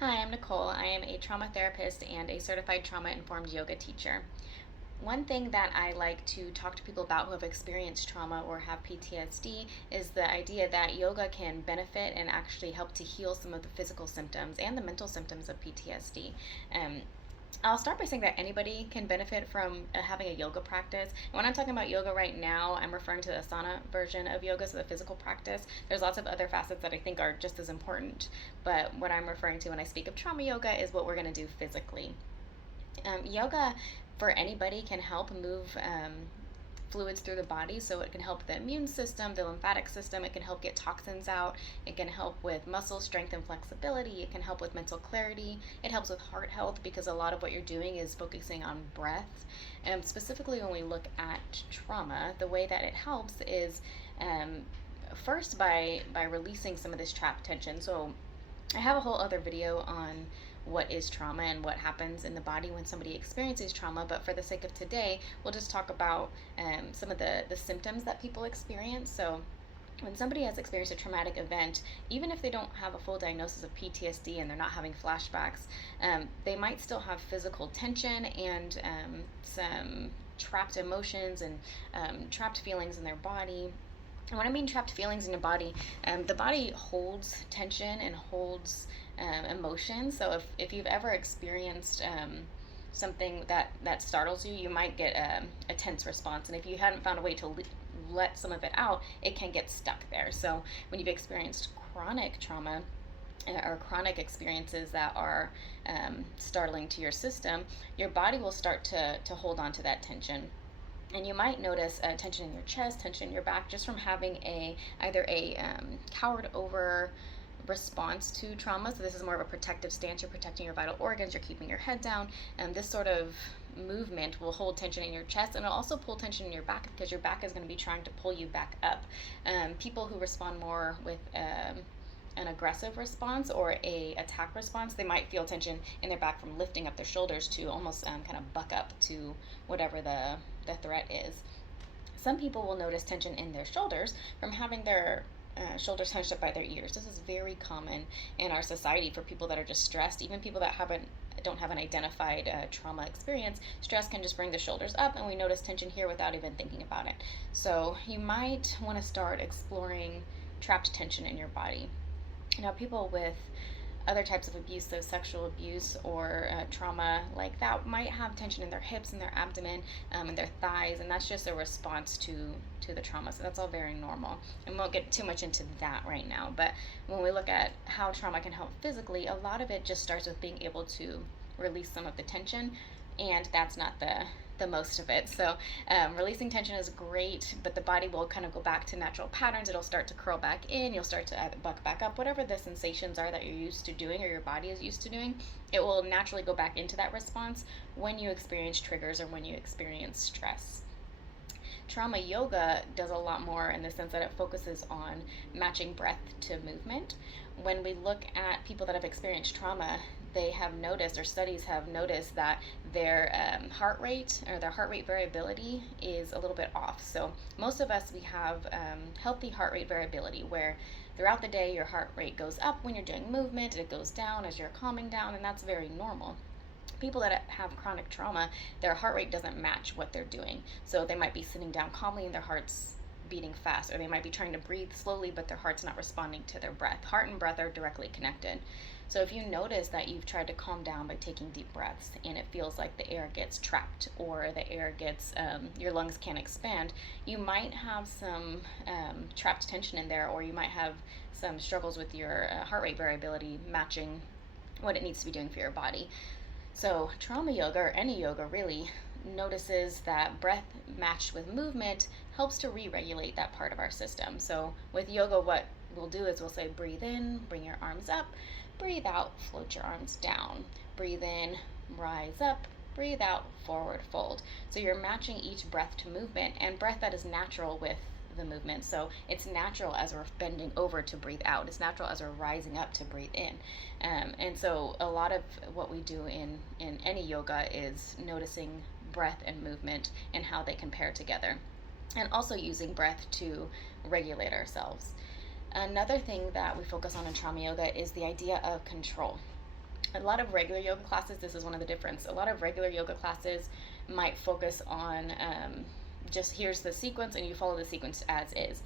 Hi, I'm Nicole. I am a trauma therapist and a certified trauma-informed yoga teacher. One thing that I like to talk to people about who have experienced trauma or have PTSD is the idea that yoga can benefit and actually help to heal some of the physical symptoms and the mental symptoms of PTSD. Um, I'll start by saying that anybody can benefit from having a yoga practice. And when I'm talking about yoga right now, I'm referring to the asana version of yoga, so the physical practice. There's lots of other facets that I think are just as important, but what I'm referring to when I speak of trauma yoga is what we're going to do physically. Yoga for anybody can help move fluids through the body, so it can help the immune system, the lymphatic system. It can help get toxins out. It can help with muscle strength and flexibility. It can help with mental clarity. It helps with heart health because a lot of what you're doing is focusing on breath. And specifically when we look at trauma, the way that it helps is first by releasing some of this trapped tension. So I have a whole other video on what is trauma and what happens in the body when somebody experiences trauma, but for the sake of today, we'll just talk about some of the symptoms that people experience. So when somebody has experienced a traumatic event, even if they don't have a full diagnosis of PTSD and they're not having flashbacks, they might still have physical tension and some trapped emotions and trapped feelings in their body. And when I mean trapped feelings in your body, the body holds tension and holds emotion. So if you've ever experienced something that startles you, you might get a tense response. And if you hadn't found a way to let some of it out, it can get stuck there. So when you've experienced chronic trauma, or chronic experiences that are startling to your system, your body will start to hold on to that tension. And you might notice tension in your chest, tension in your back, just from having either a cowered over response to trauma. So this is more of a protective stance. You're protecting your vital organs. You're keeping your head down. And this sort of movement will hold tension in your chest, and it'll also pull tension in your back because your back is going to be trying to pull you back up. People who respond more with an aggressive response or a attack response, they might feel tension in their back from lifting up their shoulders to almost kind of buck up to whatever the threat is. Some people will notice tension in their shoulders from having their shoulders hunched up by their ears. This is very common in our society for people that are just stressed. Even people that don't have an identified trauma experience, stress can just bring the shoulders up, and we notice tension here without even thinking about it. So you might want to start exploring trapped tension in your body. Now, people with other types of abuse, so sexual abuse or trauma like that, might have tension in their hips and their abdomen and their thighs, and that's just a response to the trauma. So that's all very normal, and we won't get too much into that right now. But when we look at how trauma can help physically, a lot of it just starts with being able to release some of the tension, and that's not the most of it. So releasing tension is great, but the body will kind of go back to natural patterns. It'll start to curl back in. You'll start to buck back up. Whatever the sensations are that you're used to doing or your body is used to doing, it will naturally go back into that response when you experience triggers or when you experience stress. Trauma yoga does a lot more in the sense that it focuses on matching breath to movement. When we look at people that have experienced trauma, they have noticed, or studies have noticed, that their heart rate or their heart rate variability is a little bit off. So most of us, we have healthy heart rate variability where throughout the day your heart rate goes up when you're doing movement, it goes down as you're calming down, and that's very normal. People that have chronic trauma, their heart rate doesn't match what they're doing. So they might be sitting down calmly and their heart's beating fast, or they might be trying to breathe slowly but their heart's not responding to their breath. Heart and breath are directly connected. So if you notice that you've tried to calm down by taking deep breaths and it feels like the air gets trapped or the air gets, your lungs can't expand, you might have some trapped tension in there, or you might have some struggles with your heart rate variability matching what it needs to be doing for your body. So trauma yoga, or any yoga really, notices that breath matched with movement helps to re-regulate that part of our system. So with yoga, what we'll do is we'll say breathe in, bring your arms up, breathe out, float your arms down, breathe in, rise up, breathe out, forward fold. So you're matching each breath to movement, and breath that is natural with the movement. So it's natural as we're bending over to breathe out. It's natural as we're rising up to breathe in. And so a lot of what we do in any yoga is noticing breath and movement and how they compare together, and also using breath to regulate ourselves. Another thing that we focus on in trauma yoga is the idea of control. A lot of regular yoga classes, this is one of the difference. A lot of regular yoga classes might focus on just here's the sequence and you follow the sequence as is.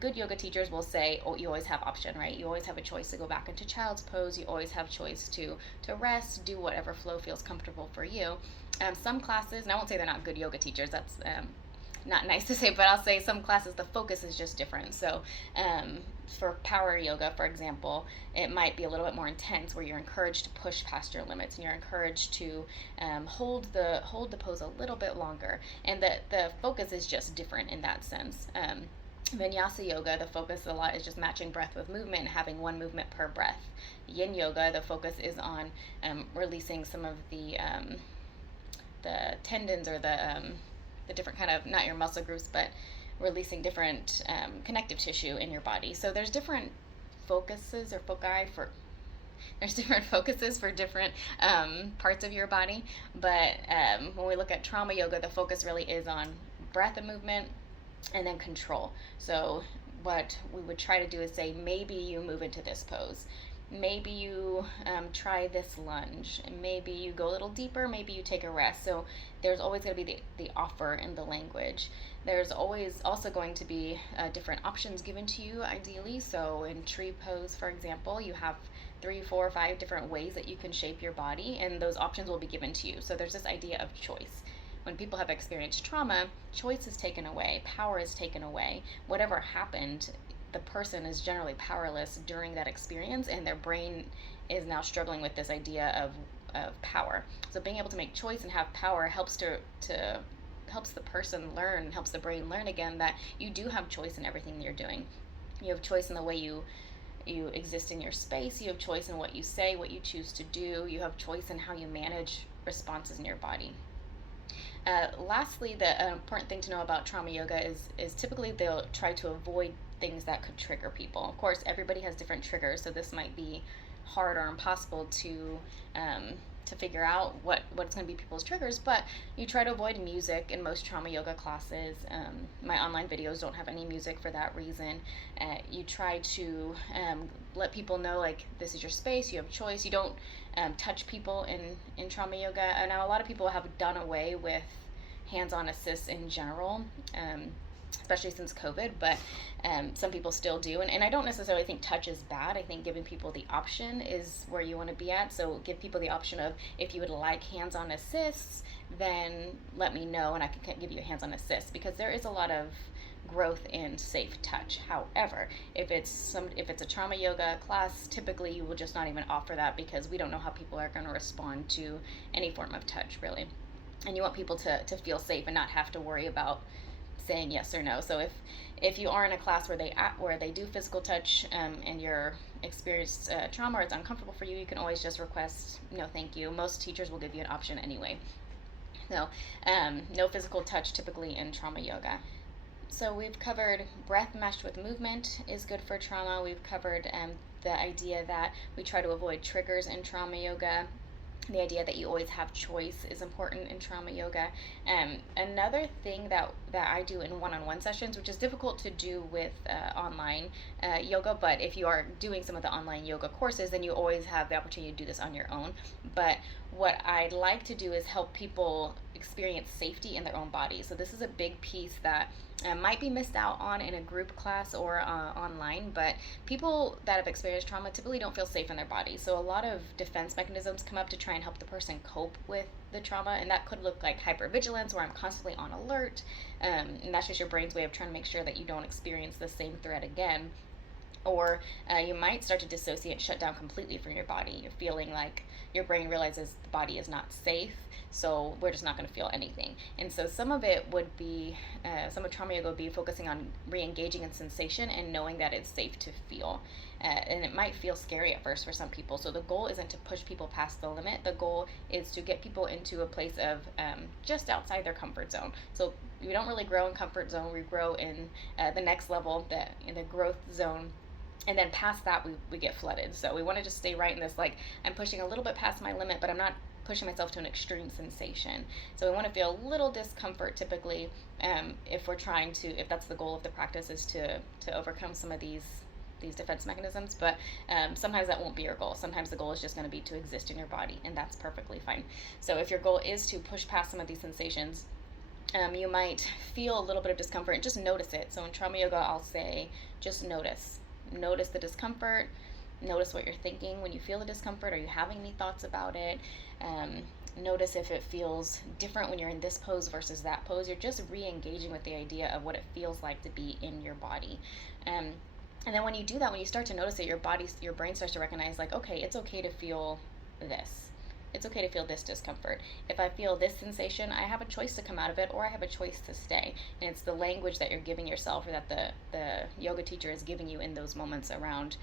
Good yoga teachers will say, oh, you always have option, right? You always have a choice to go back into child's pose. You always have choice to rest, do whatever flow feels comfortable for you. Some classes, and I won't say they're not good yoga teachers, that's not nice to say, but I'll say some classes the focus is just different. So for power yoga, for example, it might be a little bit more intense, where you're encouraged to push past your limits and you're encouraged to hold the pose a little bit longer, and the focus is just different in that sense. Vinyasa yoga, the focus a lot is just matching breath with movement and having one movement per breath. Yin yoga, the focus is on releasing some of the tendons, or the different kind of, not your muscle groups, but releasing different connective tissue in your body. So there's different focuses or foci for there's different focuses for different parts of your body. But when we look at trauma yoga, the focus really is on breath and movement, and then control. So what we would try to do is say, maybe you move into this pose. Maybe you try this lunge. Maybe you go a little deeper. Maybe you take a rest. So there's always going to be the offer in the language. There's always also going to be different options given to you, ideally. So in tree pose, for example, you have 3, 4, 5 different ways that you can shape your body, and those options will be given to you. So there's this idea of choice. When people have experienced trauma, choice is taken away, power is taken away. Whatever happened, the person is generally powerless during that experience, and their brain is now struggling with this idea of power. So being able to make choice and have power helps helps the person learn, helps the brain learn again that you do have choice in everything that you're doing. You have choice in the way you exist in your space. You have choice in what you say, what you choose to do. You have choice in how you manage responses in your body. Lastly, the important thing to know about trauma yoga is typically they'll try to avoid things that could trigger people. Of course, everybody has different triggers, so this might be hard or impossible to figure out what's going to be people's triggers, but you try to avoid music in most trauma yoga classes. My online videos don't have any music for that reason. You try to let people know, like, this is your space, you have choice. You don't touch people in trauma yoga. And now a lot of people have done away with hands-on assists in general, especially since COVID, but some people still do. And I don't necessarily think touch is bad. I think giving people the option is where you want to be at. So give people the option of, if you would like hands-on assists, then let me know and I can give you a hands-on assist, because there is a lot of growth in safe touch. However, if it's a trauma yoga class, typically you will just not even offer that, because we don't know how people are going to respond to any form of touch, really. And you want people to feel safe and not have to worry about saying yes or no. So if you are in a class where they do physical touch and you're experienced trauma or it's uncomfortable for you, you can always just request no thank you. Most teachers will give you an option anyway. So no physical touch typically in trauma yoga. So we've covered breath meshed with movement is good for trauma. We've covered the idea that we try to avoid triggers in trauma yoga. The idea that you always have choice is important in trauma yoga. Another thing that I do in one-on-one sessions, which is difficult to do with online yoga, but if you are doing some of the online yoga courses, then you always have the opportunity to do this on your own. But what I'd like to do is help people experience safety in their own body. So this is a big piece that might be missed out on in a group class or online, but people that have experienced trauma typically don't feel safe in their body. So a lot of defense mechanisms come up to try and help the person cope with the trauma, and that could look like hypervigilance, where I'm constantly on alert, and that's just your brain's way of trying to make sure that you don't experience the same threat again. Or you might start to dissociate and shut down completely from your body. You're feeling like your brain realizes the body is not safe, so we're just not going to feel anything. And so some of it would be, some of trauma yoga would be focusing on re-engaging in sensation and knowing that it's safe to feel. And it might feel scary at first for some people. So the goal isn't to push people past the limit. The goal is to get people into a place of just outside their comfort zone. So we don't really grow in comfort zone. We grow in the next level, in the growth zone. And then past that, we get flooded. So we want to just stay right in this, like, I'm pushing a little bit past my limit, but I'm not pushing myself to an extreme sensation. So we want to feel a little discomfort typically, if we're trying to, if that's the goal of the practice, is to overcome some of these these defense mechanisms, but sometimes that won't be your goal. Sometimes the goal is just going to be to exist in your body, and that's perfectly fine. So if your goal is to push past some of these sensations, you might feel a little bit of discomfort, and just notice it. So in trauma yoga, I'll say, just notice. Notice the discomfort. Notice what you're thinking when you feel the discomfort. Are you having any thoughts about it? Notice if it feels different when you're in this pose versus that pose. You're just re-engaging with the idea of what it feels like to be in your body. And then when you do that, when you start to notice it, your brain starts to recognize, like, okay, it's okay to feel this. It's okay to feel this discomfort. If I feel this sensation, I have a choice to come out of it, or I have a choice to stay. And it's the language that you're giving yourself, or that the yoga teacher is giving you in those moments around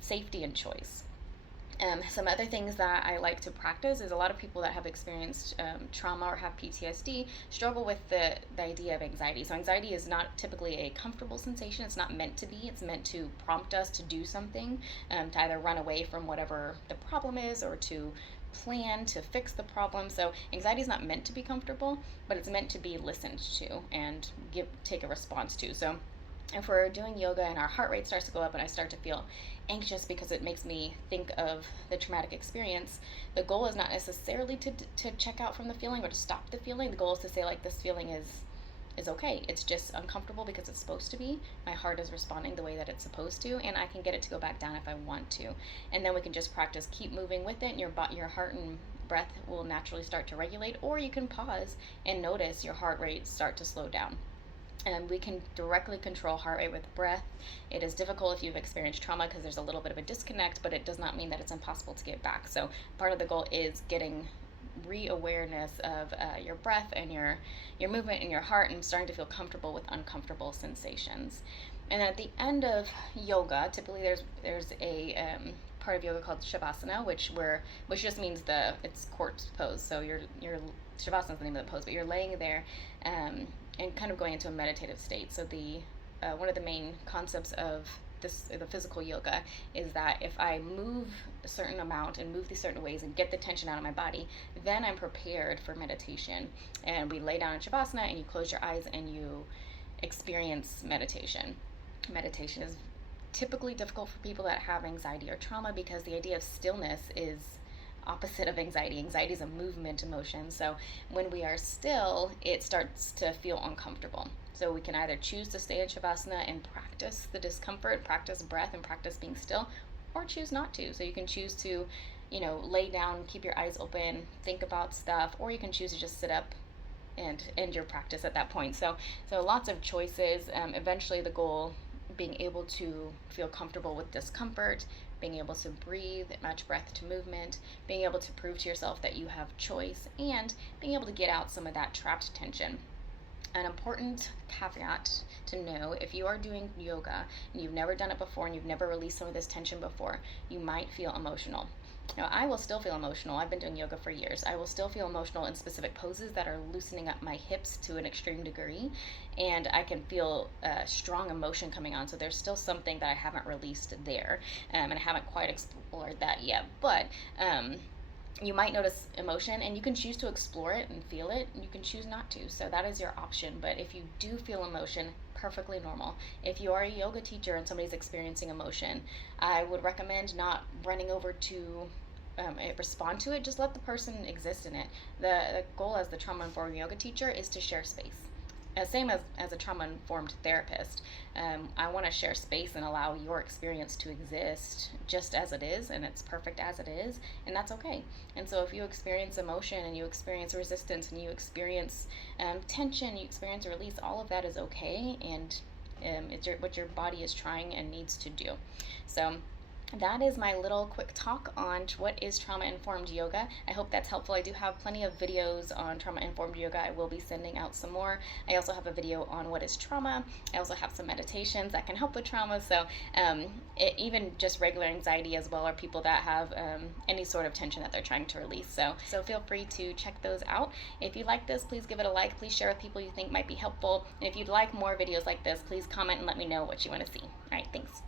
safety and choice. Some other things that I like to practice is, a lot of people that have experienced trauma or have PTSD struggle with the idea of anxiety. So anxiety is not typically a comfortable sensation. It's not meant to be. It's meant to prompt us to do something, to either run away from whatever the problem is, or to plan to fix the problem. So anxiety is not meant to be comfortable, but it's meant to be listened to and take a response to. So if we're doing yoga and our heart rate starts to go up and I start to feel anxious because it makes me think of the traumatic experience, the goal is not necessarily to check out from the feeling or to stop the feeling. The goal is to say, like, this feeling is okay. It's just uncomfortable because it's supposed to be. My heart is responding the way that it's supposed to, and I can get it to go back down if I want to. And then we can just practice, keep moving with it, and your heart and breath will naturally start to regulate. Or you can pause and notice your heart rate start to slow down. And we can directly control heart rate with breath. It is difficult if you've experienced trauma because there's a little bit of a disconnect, but it does not mean that it's impossible to get back. So part of the goal is getting re-awareness of your breath and your movement in your heart, and starting to feel comfortable with uncomfortable sensations. And at the end of yoga, typically there's a part of yoga called shavasana, which just means it's corpse pose. So your shavasana is the name of the pose, but you're laying there and kind of going into a meditative state. So one of the main concepts of the physical yoga is that if I move a certain amount and move these certain ways and get the tension out of my body, then I'm prepared for meditation. And we lay down in shavasana and you close your eyes and you experience meditation. Meditation is typically difficult for people that have anxiety or trauma, because the idea of stillness is opposite of anxiety. Anxiety is a movement emotion. So when we are still, it starts to feel uncomfortable. So we can either choose to stay in shavasana and practice the discomfort, practice breath, and practice being still, or choose not to. So you can choose to, lay down, keep your eyes open, think about stuff, or you can choose to just sit up and end your practice at that point. So lots of choices. Eventually the goal, being able to feel comfortable with discomfort, being able to breathe, match breath to movement, being able to prove to yourself that you have choice, and being able to get out some of that trapped tension. An important caveat to know: if you are doing yoga and you've never done it before and you've never released some of this tension before, you might feel emotional. Now, I will still feel emotional. I've been doing yoga for years. I will still feel emotional in specific poses that are loosening up my hips to an extreme degree, and I can feel strong emotion coming on. So there's still something that I haven't released there, and I haven't quite explored that yet. But you might notice emotion, and you can choose to explore it and feel it, and you can choose not to. So that is your option. But if you do feel emotion, perfectly normal. If you are a yoga teacher and somebody's experiencing emotion, I would recommend not running over to respond to it. Just let the person exist in it. The goal as the trauma-informed yoga teacher is to share space. Same as a trauma-informed therapist. I want to share space and allow your experience to exist just as it is, and it's perfect as it is, and that's okay. And so if you experience emotion and you experience resistance and you experience tension, you experience a release, all of that is okay, and it's what your body is trying and needs to do. So that is my little quick talk on what is trauma-informed yoga. I hope that's helpful. I do have plenty of videos on trauma-informed yoga. I will be sending out some more. I also have a video on what is trauma. I also have some meditations that can help with trauma. So even just regular anxiety as well, or people that have any sort of tension that they're trying to release. So feel free to check those out. If you like this, please give it a like. Please share with people you think might be helpful. And if you'd like more videos like this, please comment and let me know what you want to see. All right, thanks.